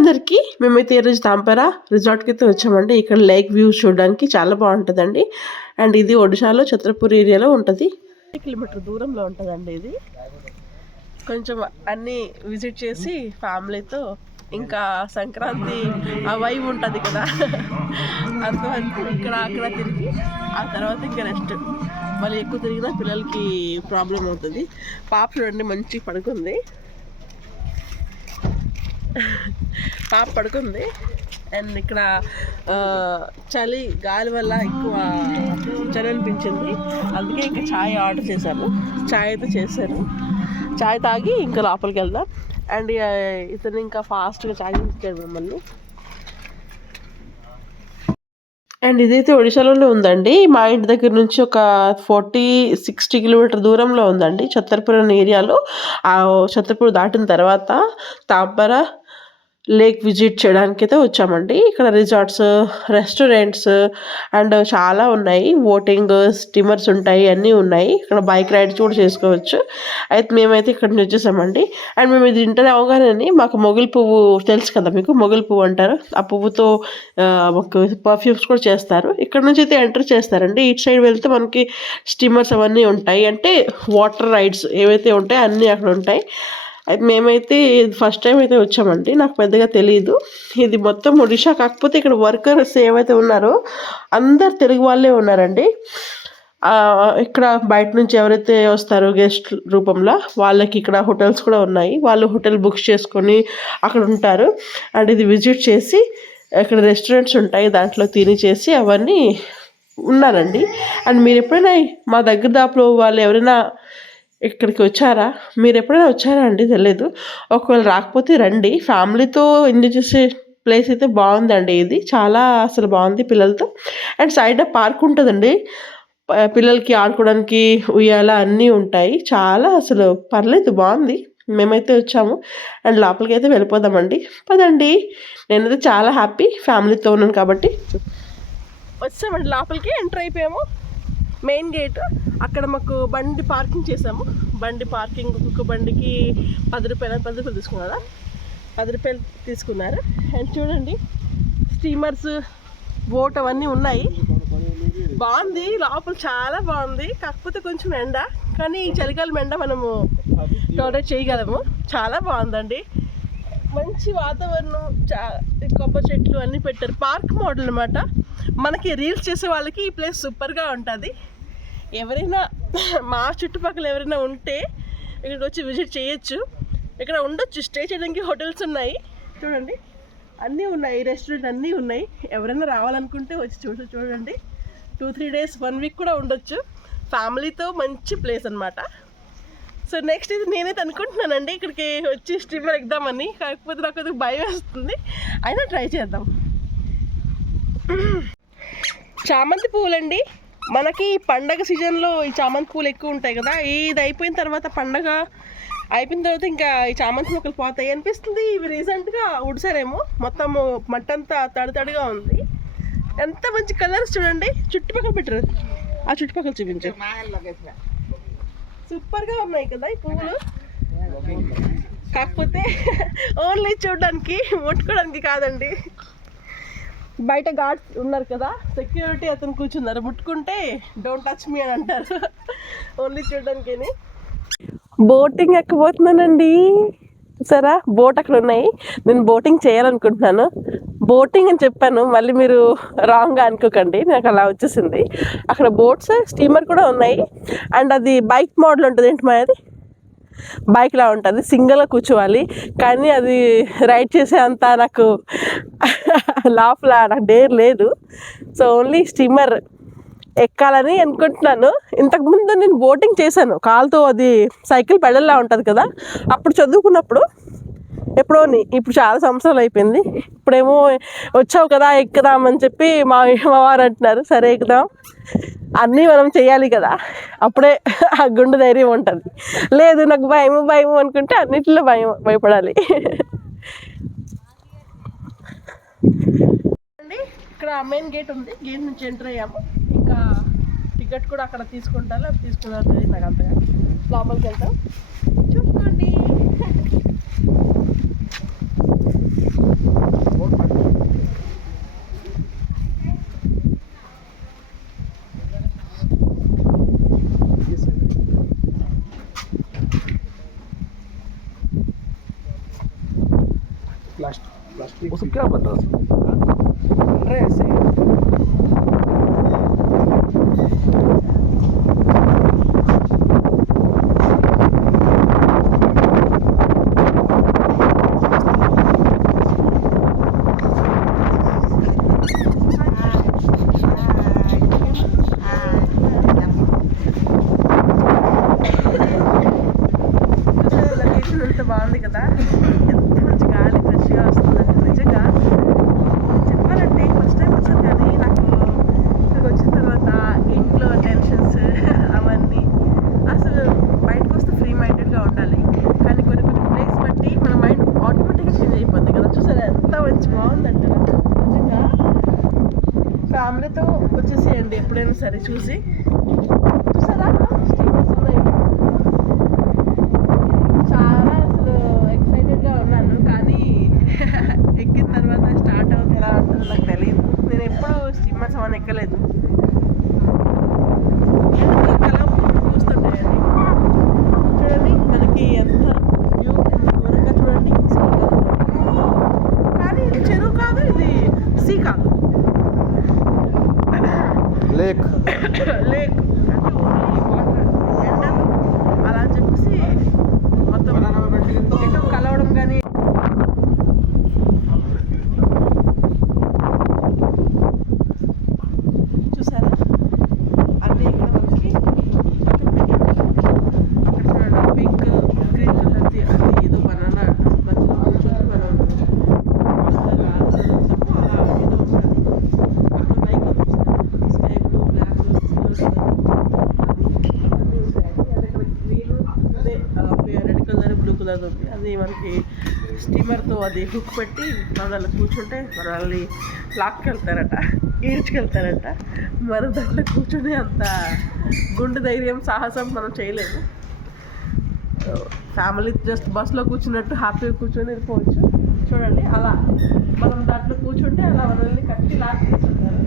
అందరికీ మేమైతే ఈరోజు తాంపరా రిసార్ట్కి అయితే వచ్చామండి. ఇక్కడ లేక్ వ్యూ చూడడానికి చాలా బాగుంటుందండి. అండ్ ఇది ఒడిశాలో ఛత్రపూర్ ఏరియాలో ఉంటుంది. 1 కిలోమీటర్ దూరంలో ఉంటుందండి. ఇది కొంచెం అన్నీ విజిట్ చేసి ఫ్యామిలీతో ఇంకా సంక్రాంతి ఆ వైబ్ ఉంటుంది కదా, అంతవరకు ఇక్కడ అక్కడ తిరిగి ఆ తర్వాత ఇంకా రెస్ట్. మళ్ళీ ఎక్కువ తిరిగినా పిల్లలకి ప్రాబ్లం అవుతుంది. పాప చూడండి మంచి పడుకుంది, పాప పడుకుంది. అండ్ ఇక్కడ చలి గాలి వల్ల ఎక్కువ చలి అనిపించింది, అందుకే ఇంకా ఛాయ్ ఆర్డర్ చేశాను. ఛాయ్ అయితే చేశాను, ఛాయ్ తాగి ఇంకా లోపలికి వెళ్దాం. అండ్ ఇతను ఇంకా ఫాస్ట్గా ఛాయ్ ఇచ్చాడు మమ్మల్ని. అండ్ ఇదైతే ఒడిశాలోనే ఉందండి. మా ఇంటి దగ్గర నుంచి ఒక 40-60 కిలోమీటర్ దూరంలో ఉందండి, ఛత్రపురం ఏరియాలో. ఆ ఛత్రపూర్ దాటిన తర్వాత తాంపరా లేక్ విజిట్ చేయడానికి అయితే వచ్చామండి. ఇక్కడ రిసార్ట్స్, రెస్టారెంట్స్ అండ్ చాలా ఉన్నాయి. బోటింగ్, స్టీమర్స్ ఉంటాయి, అన్నీ ఉన్నాయి. ఇక్కడ బైక్ రైడ్స్ కూడా చేసుకోవచ్చు. అయితే మేమైతే ఇక్కడ నుంచి వచ్చేసామండి. అండ్ మేము ఇది ఇంటర్ అవగానే మాకు మొగిలి పువ్వు తెలుసు కదా మీకు, మొగిలి పువ్వు అంటారు. ఆ పువ్వుతో మాకు పర్ఫ్యూమ్స్ కూడా చేస్తారు. ఇక్కడ నుంచి అయితే ఎంటర్ చేస్తారండి. ఇటు సైడ్ వెళ్తే మనకి స్టీమర్స్ అవన్నీ ఉంటాయి, అంటే వాటర్ రైడ్స్ ఏవైతే ఉంటాయో అన్నీ అక్కడ ఉంటాయి. అయితే మేమైతే ఫస్ట్ టైం అయితే వచ్చామండి, నాకు పెద్దగా తెలియదు. ఇది మొత్తం ఒడిషా, కాకపోతే ఇక్కడ వర్కర్స్ ఏవైతే ఉన్నారో అందరు తెలుగు వాళ్ళే ఉన్నారండి. ఇక్కడ బయట నుంచి ఎవరైతే వస్తారో గెస్ట్ రూపంలో వాళ్ళకి ఇక్కడ హోటల్స్ కూడా ఉన్నాయి. వాళ్ళు హోటల్ బుక్ చేసుకొని అక్కడ ఉంటారు. అండ్ ఇది విజిట్ చేసి ఇక్కడ రెస్టారెంట్స్ ఉంటాయి, దాంట్లో తిని చేసి అవన్నీ ఉన్నారండి. అండ్ మీరు ఎప్పుడైనా మా దగ్గర దాపులో వాళ్ళు ఎవరైనా ఇక్కడికి వచ్చారా, మీరు ఎప్పుడైనా వచ్చారా అండి? తెలియదు. ఒకవేళ రాకపోతే రండి, ఫ్యామిలీతో ఎంజాయ్ చేసే ప్లేస్ అయితే బాగుందండి. ఇది చాలా అసలు బాగుంది పిల్లలతో. అండ్ సైడ్ పార్క్ ఉంటుందండి, పిల్లలకి ఆడుకోవడానికి ఉయ్యాల అన్నీ ఉంటాయి. చాలా అసలు పర్లేదు, బాగుంది. మేమైతే వచ్చాము అండ్ లోపలికి అయితే వెళ్ళిపోదామండి. పదండి. నేనైతే చాలా హ్యాపీ, ఫ్యామిలీతో ఉన్నాను కాబట్టి. వచ్చామండి, లోపలికి ఎంటర్ అయిపోయాము. మెయిన్ గేట్ అక్కడ మాకు బండి పార్కింగ్ చేసాము. బండి పార్కింగ్ ఒక్కొక్క బండికి 10 రూపాయలు తీసుకున్నారా, 10 రూపాయలు తీసుకున్నారు. అండ్ చూడండి స్టీమర్స్, బోట్ అవన్నీ ఉన్నాయి. బాగుంది, లోపల చాలా బాగుంది. కాకపోతే కొంచెం ఎండ, కానీ ఈ చలికాలం ఎండ మనము టాలరేట్ చేయగలము. చాలా బాగుందండి, మంచి వాతావరణం, కొబ్బరి చెట్లు అన్నీ పెట్టారు. పార్క్ మోడల్ అనమాట. మనకి రీల్స్ చేసే వాళ్ళకి ఈ ప్లేస్ సూపర్గా ఉంటుంది. ఎవరైనా మా చుట్టుపక్కల ఎవరైనా ఉంటే ఇక్కడికి వచ్చి విజిట్ చేయొచ్చు. ఇక్కడ ఉండొచ్చు, స్టే చేయడానికి హోటల్స్ ఉన్నాయి. చూడండి అన్నీ ఉన్నాయి, రెస్టారెంట్ అన్నీ ఉన్నాయి. ఎవరైనా రావాలనుకుంటే వచ్చి చూడండి. 2-3 డేస్, 1 వీక్ కూడా ఉండొచ్చు. ఫ్యామిలీతో మంచి ప్లేస్ అనమాట. సో నెక్స్ట్ ఇది నేనైతే అనుకుంటున్నానండి ఇక్కడికి వచ్చి స్టీమర్ ఎక్కుదామని, కాకపోతే నాకు అది భయం వేస్తుంది. అయినా ట్రై చేద్దాం. చామంతి పువ్వులండి, మనకి పండగ సీజన్లో ఈ చామంతి పూలు ఎక్కువ ఉంటాయి కదా. ఇది అయిపోయిన తర్వాత, పండగ అయిపోయిన తర్వాత ఇంకా ఈ చామంతి మొక్కలు పోతాయి అనిపిస్తుంది. ఇవి రీసెంట్గా ఉడిసారేమో, మొత్తం మట్టంతా తడిగా ఉంది. ఎంత మంచి కలర్స్ చూడండి. చుట్టుపక్కల పెట్టరు, ఆ చుట్టుపక్కల చూపించు. సూపర్గా ఉన్నాయి కదా ఈ పువ్వులు. కాకపోతే ఓన్లీ చూడడానికి, ముట్టుకోవడానికి కాదండి. బయట గార్డ్స్ ఉన్నారు కదా, సెక్యూరిటీ అతను కూర్చున్నారు, ముట్టుకుంటే డోంట్ టచ్ మీ అని అంటారు. ఓన్లీ చూడడానికి. బోటింగ్ ఎక్కబోతున్నానండి. సరే, బోట్ అక్కడ ఉన్నాయి. నేను బోటింగ్ చేయాలనుకుంటున్నాను. బోటింగ్ అని చెప్పాను, మళ్ళీ మీరు రాంగ్గా అనుకోకండి, నాకు అలా వచ్చేసింది. అక్కడ బోట్స్, స్టీమర్ కూడా ఉన్నాయి. అండ్ అది బైక్ మోడల్ ఉంటుంది. ఏంటి మా అది బైక్లా ఉంటుంది, సింగిల్గా కూర్చోవాలి. కానీ అది రైడ్ చేసే అంత నాకు లోపల నాకు డేర్ లేదు. సో ఓన్లీ స్టీమర్ ఎక్కాలని అనుకుంటున్నాను. ఇంతకుముందు నేను బోటింగ్ చేశాను కాలుతో, అది సైకిల్ పెడల్లా ఉంటుంది కదా, అప్పుడు చదువుకున్నప్పుడు ఎప్పుడోని. ఇప్పుడు చాలా సంవత్సరాలు అయిపోయింది. ఇప్పుడేమో వచ్చావు కదా ఎక్కుదామని చెప్పి మా వారు అంటున్నారు. సరే ఎక్కుదాం, అన్నీ మనం చేయాలి కదా, అప్పుడే ఆ గుండె ధైర్యం ఉంటుంది. లేదు నాకు భయము అనుకుంటే అన్నింటిలో భయపడాలి. ఇక్కడ మెయిన్ గేట్ ఉంది, గేట్ నుంచి ఎంటర్ అయ్యాము. ఇంకా టికెట్ కూడా అక్కడ తీసుకుంటారు, అది తీసుకున్నారు నాకు అంతగా. లోపలికి వెళ్తాం, చూసుకోండి. प्लास्टिक उसको क्या बन रहा है ऐसे బాగుంది కదా, ఎంత మంచి గాలి ఫ్రెష్గా వస్తుందంటే నిజంగా చెప్పాలంటే ఫస్ట్ టైం వచ్చాను కానీ నాకు ఇక్కడికి వచ్చిన తర్వాత ఇంట్లో టెన్షన్స్ అవన్నీ అసలు బయటకు వస్తే ఫ్రీ మైండెడ్గా ఉండాలి, కానీ కొన్ని ప్లేస్ బట్టి మన మైండ్ ఆటోమేటిక్గా చేంజ్ అయిపోద్ది కదా. చూసారా ఎంత మంచి బాగుందంటే నాకు నిజంగా. ఫ్యామిలీతో వచ్చేసేయండి ఎప్పుడైనా సరే చూసి. చూసారా స్టీమర్స్ ఉన్నాయి, చాలా అసలు ఎక్సైటెడ్గా ఉన్నాను, కానీ ఎక్కిన తర్వాత స్టార్ట్ అవుతుంది ఎలా ఉంటుందో నాకు తెలియదు. నేను ఎప్పుడు స్టీమర్స్ అవన్నీ ఎక్కలేదు. కలర్ఫుల్ చూస్తుంటాయండి చూడండి, మనకి ఎంత వ్యూ దూరంగా చూడండి. కానీ ఇది చెరువు కాదు, ఇది సీ కాదు, లేక్ లేక్ అంటే ఓన్లీ వాటర్ ఎండలు అలా అని చెప్పేసి మొత్తం ఎటు కలవడం కానీ. చూసారా అన్నీ ఇక్కడ మనకి అక్కడ చూడండి పింక్ గ్రీన్ కలర్ది అది ఏదో బనానా మధ్యలో కూర్చొని మనం అలా ఏదో ఉంటుంది. అక్కడ bike sky blue black red colour blue colour ఉంది. అది మనకి స్టీమర్తో అది హుక్ పెట్టి మనల్ని కూర్చుంటే మనల్ని లాక్కెళ్తారట, ఈడ్చుకెళ్తారట. మన దాంట్లో కూర్చొని అంత గుండె ధైర్యం సాహసం మనం చేయలేము. ఫ్యామిలీ జస్ట్ బస్లో కూర్చున్నట్టు హ్యాపీగా కూర్చొని వెళ్ళిపోవచ్చు. చూడండి అలా మనం దాంట్లో కూర్చుంటే అలా మనల్ని కట్టి లాక్ చేస్తుంటారు.